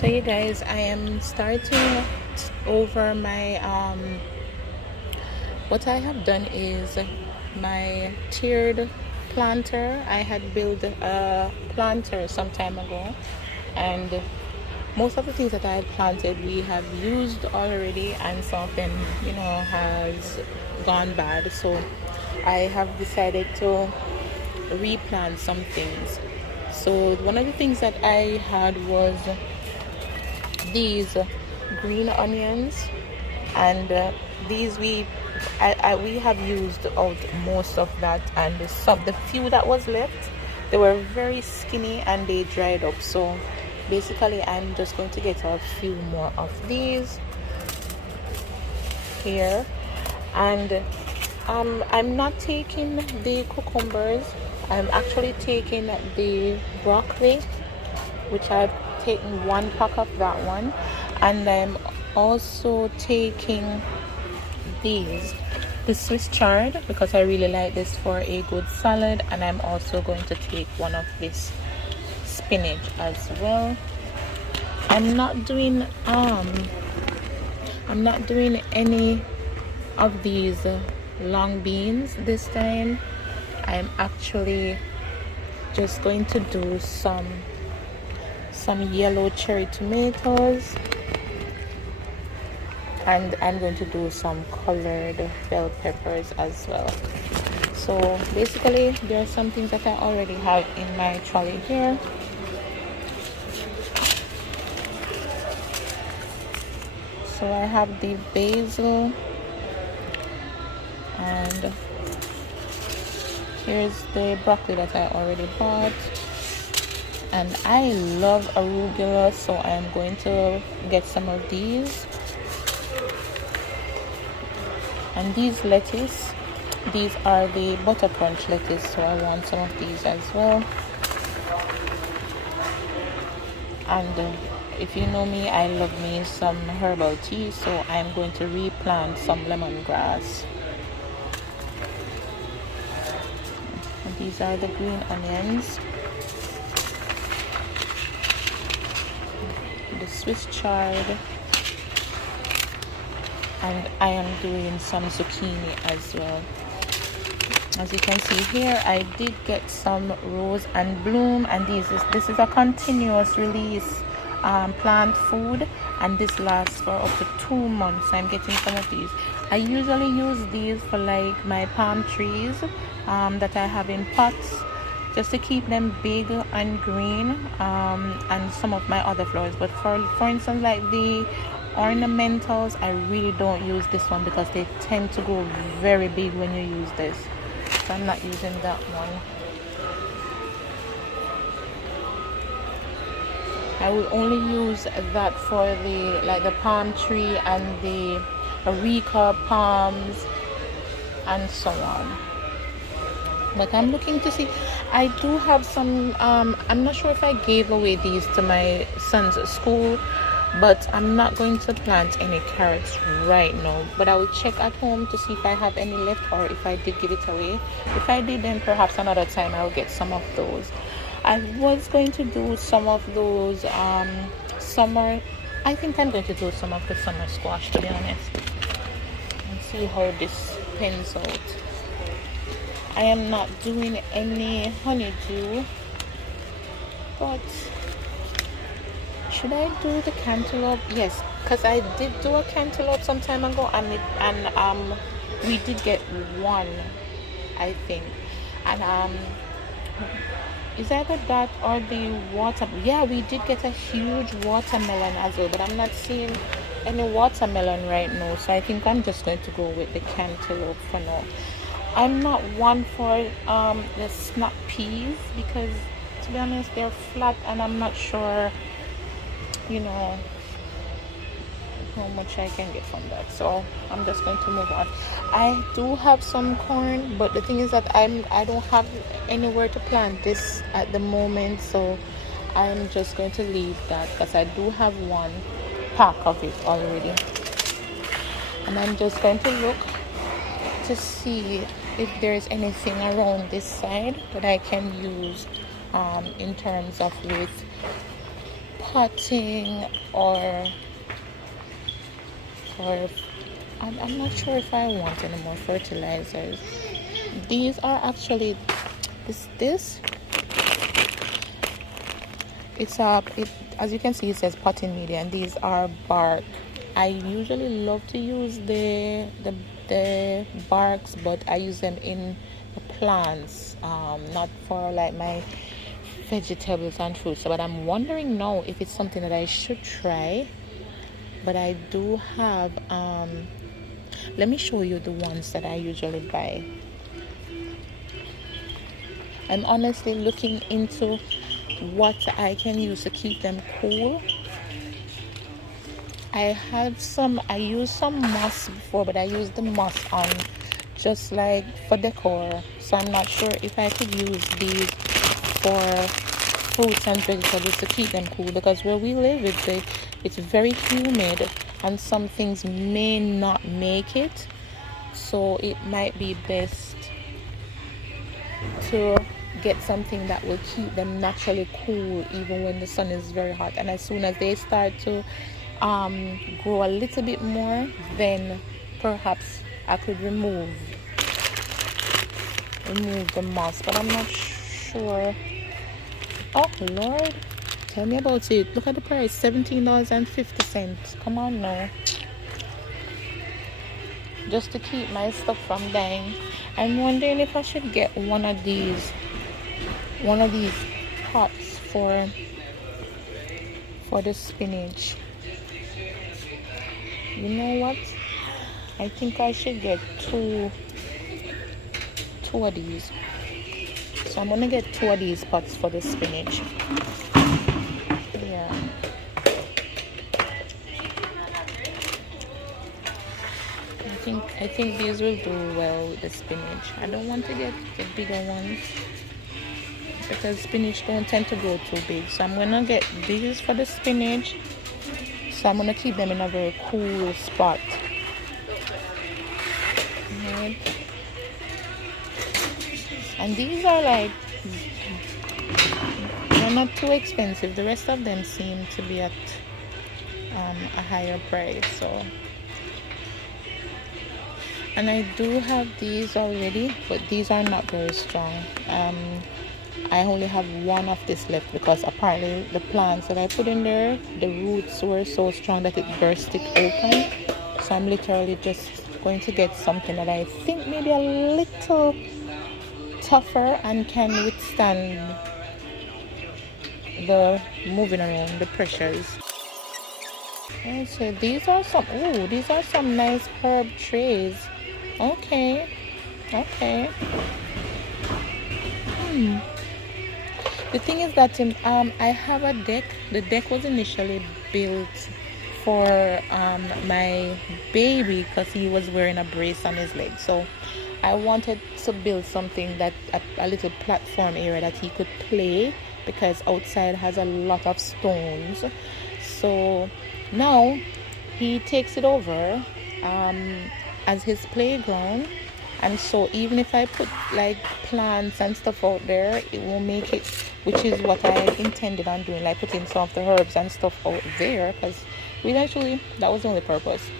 So you guys, I am starting over my what I have done is my tiered planter. I had built a planter some time ago, and most of the things that I had planted we have used already, and some of them, has gone bad. So I have decided to replant some things. So one of the things that I had was these green onions, and these we have used out most of that, and the few that was left, they were very skinny and they dried up. So basically I'm just going to get a few more of these here, and I'm not taking the cucumbers. I'm actually taking the broccoli, which I've taken one pack of that one, and I'm also taking the Swiss chard, because I really like this for a good salad, and I'm also going to take one of this spinach as well. I'm not doing any of these long beans this time. I'm actually just going to do some yellow cherry tomatoes, and I'm going to do some colored bell peppers as well. So basically there are some things that I already have in my trolley here. So I have the basil, and here's the broccoli that I already bought, and I love arugula, so I'm going to get some of these. And these lettuce, these are the butter crunch lettuce, so I want some of these as well. And if you know me, I love me some herbal tea, so I'm going to replant some lemongrass. And these are the green onions, the Swiss chard, and I am doing some zucchini as well. As you can see here, I did get some rose and bloom, and this is a continuous release plant food, and this lasts for up to 2 months. I'm getting some of these. I usually use these for like my palm trees that I have in pots, just to keep them big and green, and some of my other flowers. But for instance, like the ornamentals, I really don't use this one because they tend to go very big when you use this, so I'm not using that one. I will only use that for the palm tree and the areca palms and so on. But I'm looking to see, I do have some I'm not sure if I gave away these to my son's school, but I'm not going to plant any carrots right now. But I will check at home to see if I have any left, or if I did give it away. If I did, then perhaps another time I'll get some of those. I was going to do some of those summer, I think I'm going to do some of the summer squash, to be honest, and see how this pans out. I am not doing any honeydew, but should I do the cantaloupe? Yes, because I did do a cantaloupe some time ago, and we did get one, I think, and is either that or the water. Yeah, we did get a huge watermelon as well, but I'm not seeing any watermelon right now, so I think I'm just going to go with the cantaloupe for now. I'm not one for the snap peas, because to be honest they're flat, and I'm not sure how much I can get from that, so I'm just going to move on. I do have some corn, but the thing is that I don't have anywhere to plant this at the moment, so I'm just going to leave that, because I do have one pack of it already, and I'm just going to look to see if there's anything around this side that I can use in terms of with potting or I'm not sure if I want any more fertilizers. These are actually this it's as you can see, it says potting media, and these are bark. I usually love to use the barks, but I use them in the plants, not for like my vegetables and fruits. But I'm wondering now if it's something that I should try. But I do have let me show you the ones that I usually buy. I'm honestly looking into what I can use to keep them cool. I used some moss before, but I used the moss on just like for decor. So I'm not sure if I could use these for fruits and vegetables to keep them cool, because where we live it's very humid and some things may not make it. So it might be best to get something that will keep them naturally cool even when the sun is very hot. And as soon as they start to grow a little bit more, then perhaps I could remove the moss, but I'm not sure. Oh Lord, tell me about it. Look at the price, $17.50. Come on now, just to keep my stuff from dying. I'm wondering if I should get one of these pots for the spinach. You know what? I think I should get two of these. So I'm gonna get 2 of these pots for the spinach. Yeah. I think these will do well with the spinach. I don't want to get the bigger ones because spinach don't tend to grow too big. So I'm gonna get these for the spinach. So I'm gonna keep them in a very cool spot. Right. And these are like, they're not too expensive. The rest of them seem to be at a higher price. So, and I do have these already, but these are not very strong. I only have one of this left because apparently the plants that I put in there, the roots were so strong that it burst it open. So I'm literally just going to get something that I think maybe a little tougher and can withstand the moving around, the pressures. So these are some nice herb trays. Okay. The thing is that I have a deck. The deck was initially built for my baby because he was wearing a brace on his leg. So I wanted to build something that a little platform area that he could play, because outside has a lot of stones. So now he takes it over as his playground. And so even if I put like plants and stuff out there, it won't make it, which is what I intended on doing, like putting some of the herbs and stuff out there, because eventually that was the only purpose,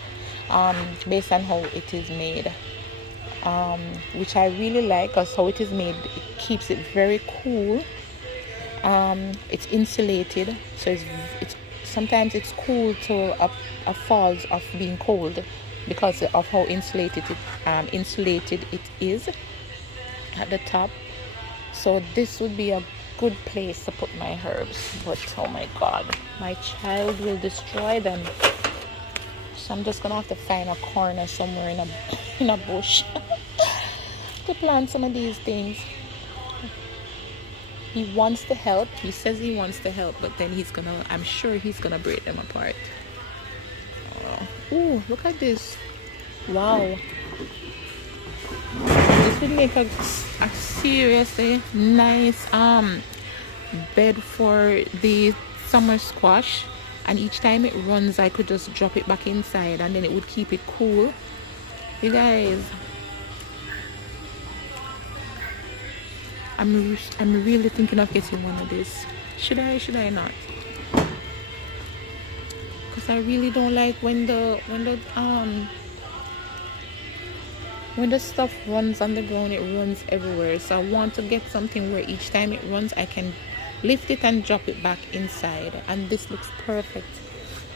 based on how it is made, which I really like, because how it is made, it keeps it very cool. It's insulated, so it's sometimes it's cool to a falls of being cold, because of how insulated it is at the top. So this would be a good place to put my herbs, but oh my god, my child will destroy them. So I'm just gonna have to find a corner somewhere in a bush to plant some of these things. He wants to help. He says he wants to help, but then I'm sure he's gonna break them apart. Oh, look at this. Wow. This would make a seriously nice bed for the summer squash. And each time it runs, I could just drop it back inside and then it would keep it cool. You guys, I'm really thinking of getting one of this. Should I not? because I really don't like when the stuff runs on the ground, it runs everywhere. So I want to get something where each time it runs I can lift it and drop it back inside, and this looks perfect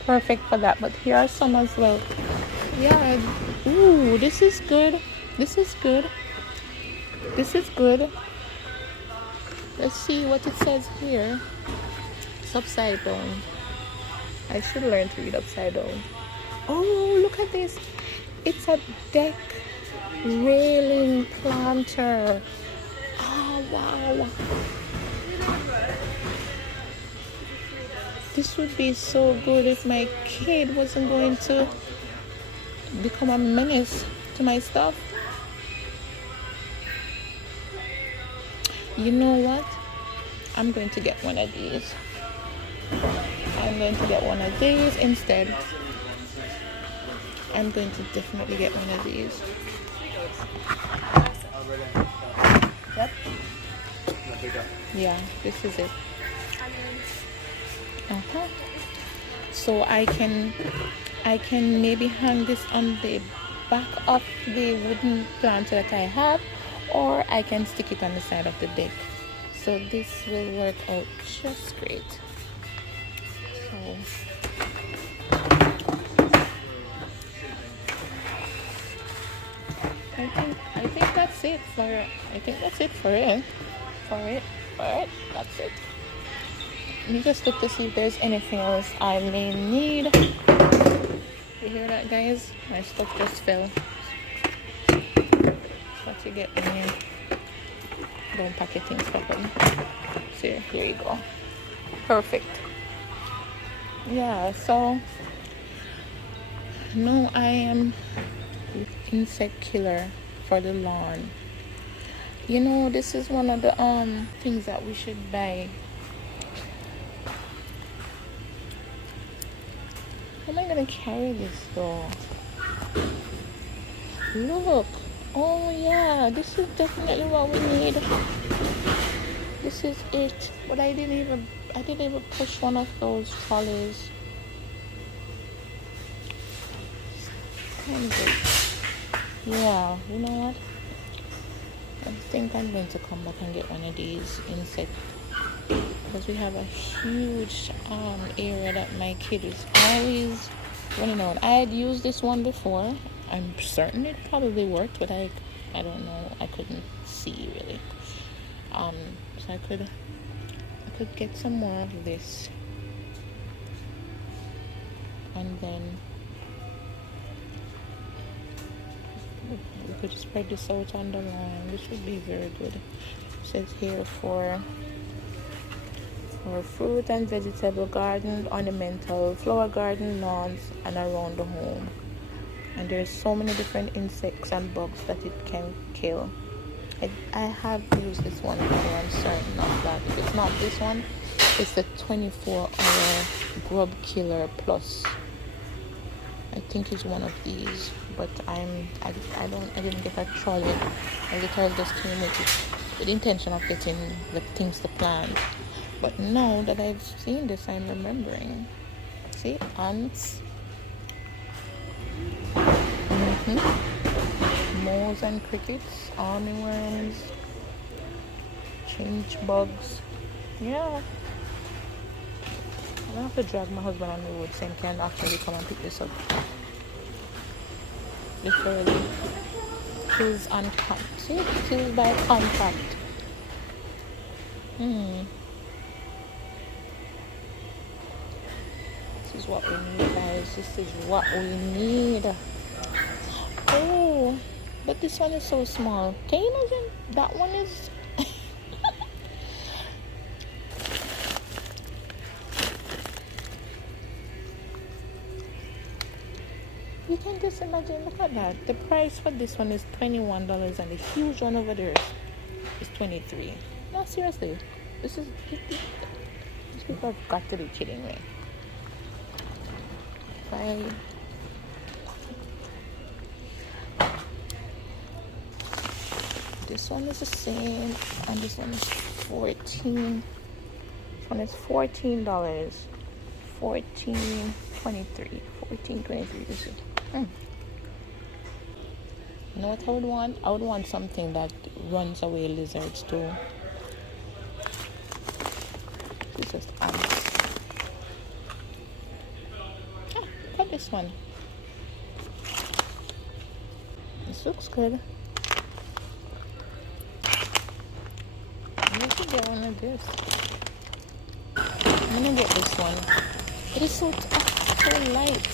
for that. But here are some as well. Yeah, ooh, this is good. Let's see what it says here. It's upside down. I should learn to read upside down. Oh, look at this. It's a deck railing planter. Oh, wow. This would be so good if my kid wasn't going to become a menace to my stuff. You know what? I'm going to get one of these. Instead. I'm going to definitely get one of these. Yep. Yeah, this is it. So I can maybe hang this on the back of the wooden planter that I have, or I can stick it on the side of the deck. So this will work out just great. So I think that's it for it. That's it. Let me just look to see if there's anything else I may need. You hear that, guys? My stuff just fell. What you get when you don't pack your things properly. So here you go. Perfect. Yeah, so no, I am insect killer for the lawn. You know, this is one of the things that we should buy. How am I gonna carry this though? Look. Oh yeah, this is definitely what we need. This is it. But I didn't even push one of those trolleys. Yeah, you know what? I think I'm going to come back and get one of these insect, because we have a huge area that my kid is always running out. I had used this one before. I'm certain it probably worked, but I don't know. I couldn't see really. So I could get some more of this, and then we could spread this out on the lawn. This would be very good. It says here for fruit and vegetable garden, ornamental flower garden, lawns, and around the home. And there's so many different insects and bugs that it can kill. I have used this one before. I'm certain of that. If it's not this one, it's the 24-hour grub killer plus. I think it's one of these, but I didn't get a trolley. I literally just came with the intention of getting the things to plant. But now that I've seen this, I'm remembering. See, ants, moles and crickets, armyworms, chinch bugs. Yeah. I have to drag my husband on the road so he can actually come and pick this up. Literally. Kills and see, kills by contact. This is what we need, guys. This is what we need. Oh, but this one is so small. Can you imagine? That one is. You can just imagine. Look at that. The price for this one is $21, and the huge one over there is $23. No, seriously. These people have got to be kidding me. This one is the same, and this one is $14. This one is $14. 14.23. 14.23. This is. You know what I would want? I would want something that runs away lizards too. This is just ants. Look at this one. This looks good. I should get one of this. I'm gonna get this one. It is so light.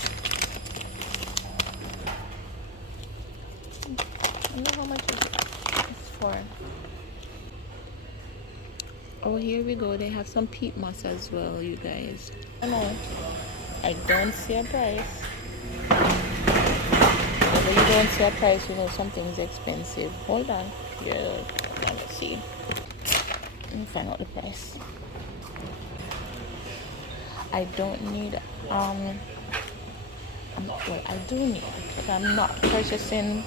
I wonder how much it's for. Oh, here we go. They have some peat moss as well, you guys. Oh no, I don't see a price. When you don't see a price, you know something's expensive. Hold on. Yeah, let's see. Let me find out the price. I don't need well, I do need, but I'm not purchasing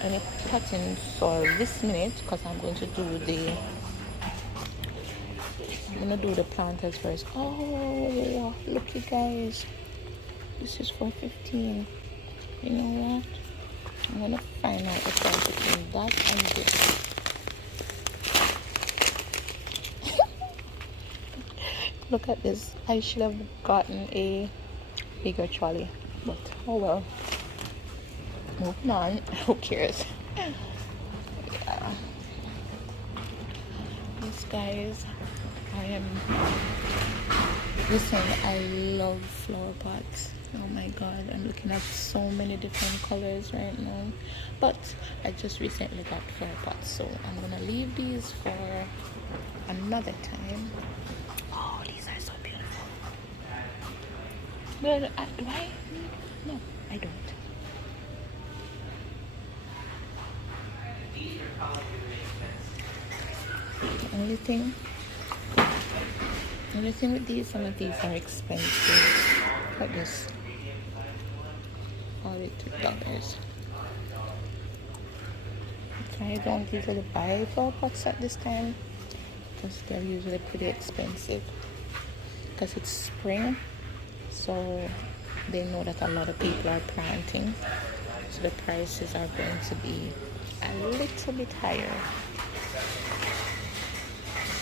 any potting soil this minute because I'm going to do the planters first. Oh, look you guys, this is for 15. You know what, I'm gonna find out the price between that and this. Look at this. I should have gotten a bigger trolley, but oh well. Moving on. Who cares? Yeah. This, guys, listen, I love flower pots. Oh my god, I'm looking at so many different colors right now, but I just recently got flower pots, so I'm gonna leave these for another time. Oh, these are so beautiful. But do I need? No, I don't. The only thing with these, some of these are expensive. Look at this. $42. I don't usually buy flower pots at this time because they're usually pretty expensive because it's spring, so they know that a lot of people are planting, so the prices are going to be a little bit higher.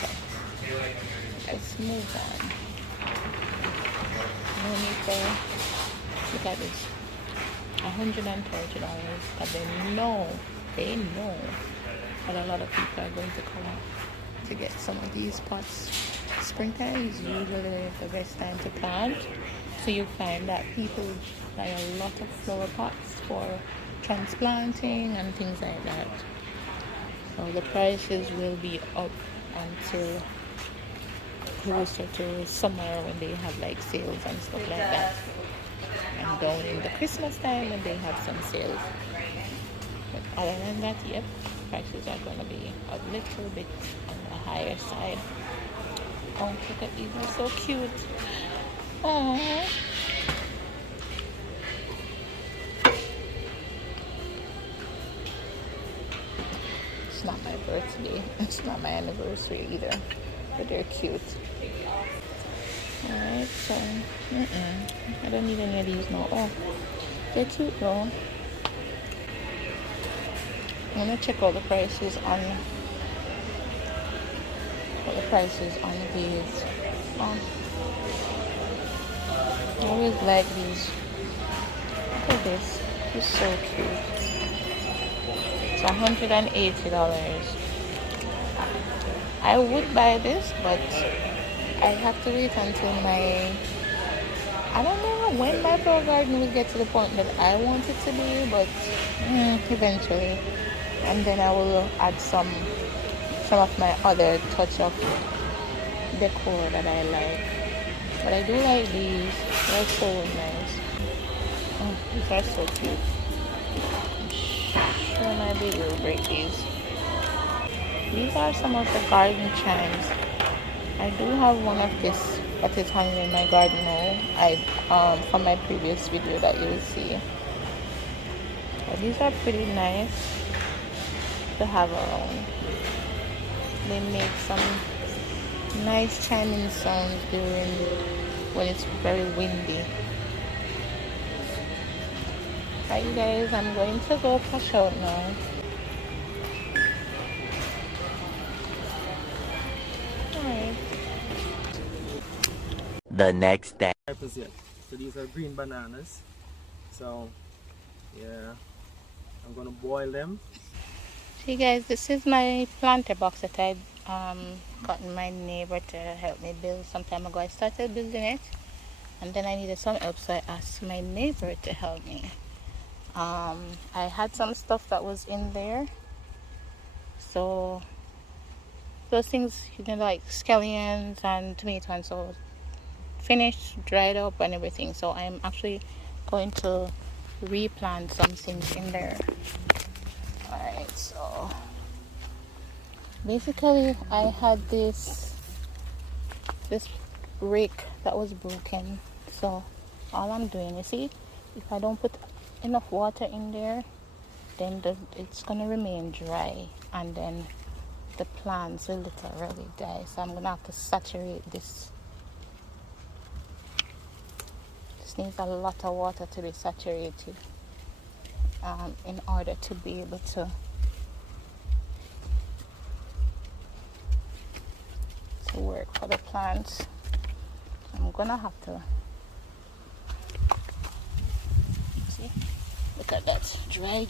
So let's move on. No need for, look at this, $130, but they know that a lot of people are going to come to get some of these pots. Springtime is usually the best time to plant, so you find that people buy a lot of flower pots for transplanting and things like that. So the prices will be up until closer to summer when they have like sales and stuff like that, and down in the Christmas time when they have some sales. But other than that, yep, prices are going to be a little bit on the higher side. Oh, look at these, they're so cute. Aww. It's not my birthday, it's not my anniversary either, but they're cute. Alright, so I don't need any of these now. Oh, they're cute though. I'm gonna check out the prices on these. I always like these. Look at this. It's so cute. It's $180. I would buy this, but I have to wait until I don't know when my flower garden will get to the point that I want it to be, but eventually. And then I will add some of my other touch of decor that I like. But I do like these. They're so nice. Oh, these are so cute. I'm sure my baby will break these. These are some of the garden chimes. I do have one of this that is hanging in my garden now. From my previous video that you will see. But these are pretty nice to have around. They make some nice chiming sounds during when it's very windy. Right, you guys, I'm going to go cash out now. Alright. The next day. So these are green bananas. So yeah, I'm gonna boil them. See guys, this is my planter box that I gotten my neighbor to help me build some time ago. I started building it and then I needed some help, so I asked my neighbor to help me. I had some stuff that was in there, so those things, you know, like scallions and tomato and so, finished, dried up and everything. So I'm actually going to replant some things in there. Alright, so basically I had this rake that was broken, so all I'm doing, you see, if I don't put enough water in there, then it's gonna remain dry and then the plants will literally die. So I'm gonna have to saturate this. This needs a lot of water to be saturated in order to be able to work for the plants. I'm gonna have to see, look at that, dry.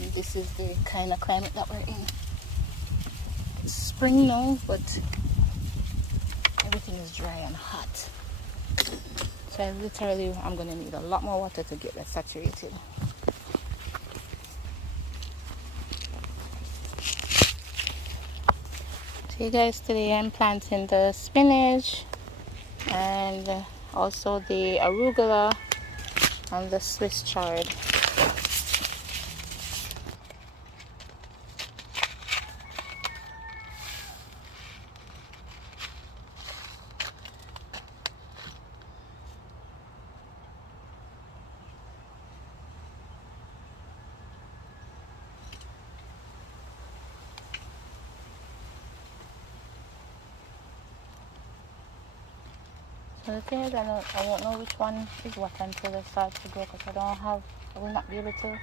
And this is the kind of climate that we're in. It's spring now, but everything is dry and hot. So I'm gonna need a lot more water to get that saturated. So you guys, today I'm planting the spinach and also the arugula and the Swiss chard. So the thing is, I won't know which one is what until it starts to grow, because I will not be able to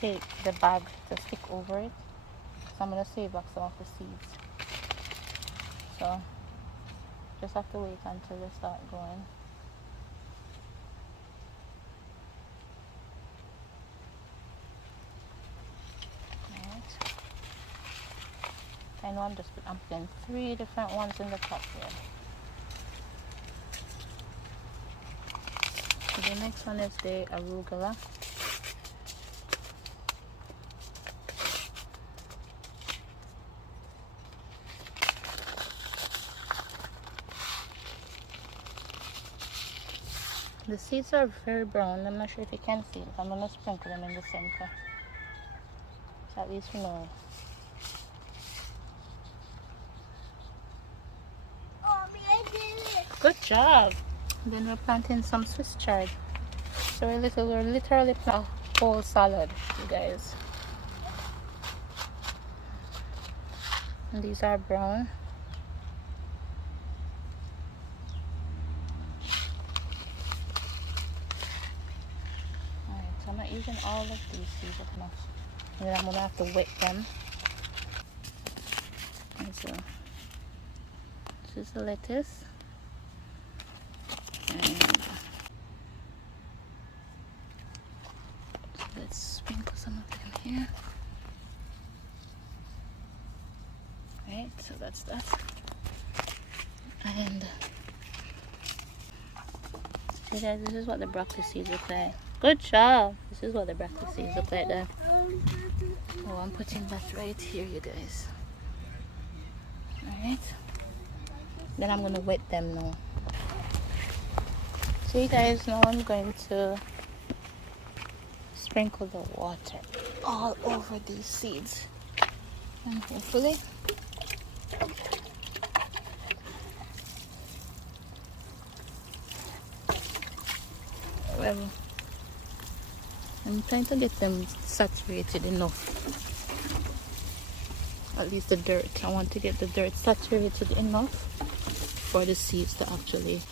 take the bag to stick over it. So I'm going to save up some of the seeds. So just have to wait until they start growing. Right. I know I'm putting 3 different ones in the top here. So the next one is the arugula. The seeds are very brown. I'm not sure if you can see it. I'm going to sprinkle them in the center, so at least you know. Good job. And then we're planting some Swiss chard. So we're literally planting a whole salad, you guys. And these are brown. Alright, so I'm not using all of these seeds at once. And then I'm gonna have to wet them. And so this is the lettuce. And so let's sprinkle some of them here. Right, so that's that. And see guys, this is what the broccoli seeds look like. Good job. This is what the broccoli seeds look like there. Oh, I'm putting that right here, you guys. Alright. Then I'm gonna wet them now. So you guys, now I'm going to sprinkle the water all over these seeds. And hopefully I'm trying to get them saturated enough. at least the dirt. I want to get the dirt saturated enough for the seeds to actually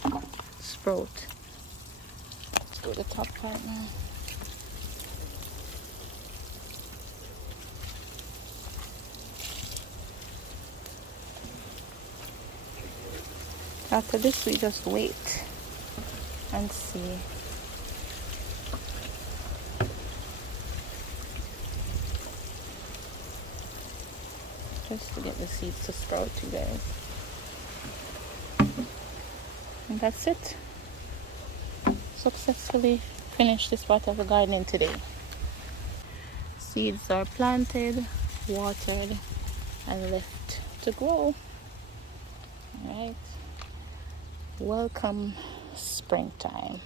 sprout. Let's go to the top part now. After this, we just wait and see. Just to get the seeds to sprout, you guys. And that's it. Successfully finished this part of the gardening today. Seeds are planted, watered, and left to grow. Alright. Welcome springtime.